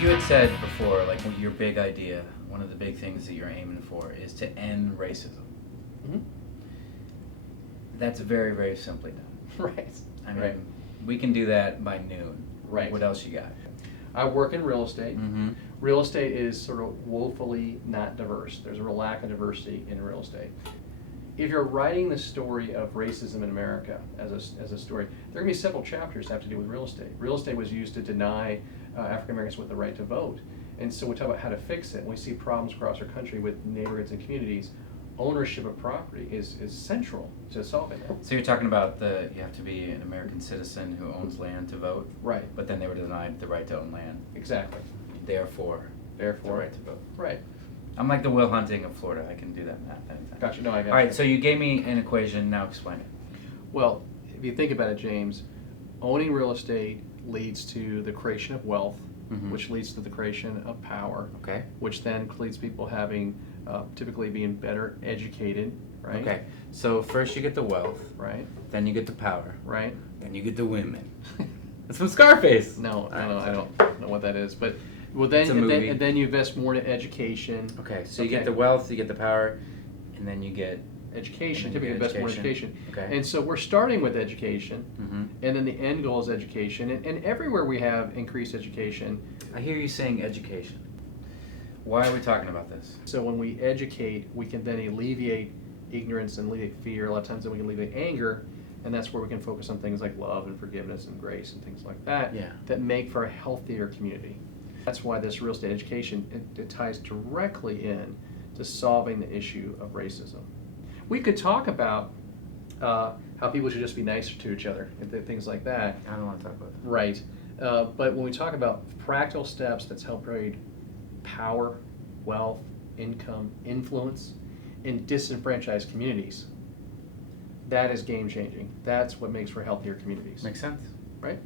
You had said before, like your big idea, one of the big things that you're aiming for is to end racism. Mm-hmm. That's very, very simply done. Right. I mean, Right. we can do that by noon. Right. What else you got? I work in real estate. Mm-hmm. Real estate is sort of woefully not diverse. There's a real lack of diversity in real estate. If you're writing the story of racism in America as a story, there are going to be several chapters that have to do with real estate. Real estate was used to deny African Americans with the right to vote. And so we talk about how to fix it. We see problems across our country with neighborhoods and communities. Ownership of property is central to solving that. So you're talking about you have to be an American citizen who owns land to vote, Right. but then they were denied the right to own land. Exactly. Therefore, the right to vote. Right. I'm like the Will Hunting of Florida. I can do that math anytime. Gotcha. No, I got you. All right, so you gave me an equation. Now explain it. Well, if you think about it, James, owning real estate leads to the creation of wealth, Mhm. which leads to the creation of power, Okay. which then leads people having, typically being better educated, right? Okay. So first you get the wealth, Right, then you get the power, right? then you get the women. That's from Scarface. No, All right, I so- don't know what that is, but, well, then, It's a and then, movie. and then you invest more in education. Okay, so you Okay. get the wealth, you get the power, and then you get. Education, And then typically you get invest more in education. education. Okay. And so we're starting with education, Mm-hmm. and then the end goal is education, and everywhere we have increased education. I hear you saying education. Why are we talking about this? So when we educate, we can then alleviate ignorance and alleviate fear. A lot of times then we can alleviate anger, and that's where we can focus on things like love and forgiveness and grace and things like that, Yeah. that make for a healthier community. That's why this real estate education, it ties directly in to solving the issue of racism. We could talk about how people should just be nicer to each other and things like that. I don't want to talk about that. Right. But when we talk about practical steps that's help create power, wealth, income, influence in disenfranchised communities, that is game changing. That's what makes for healthier communities. Makes sense. Right?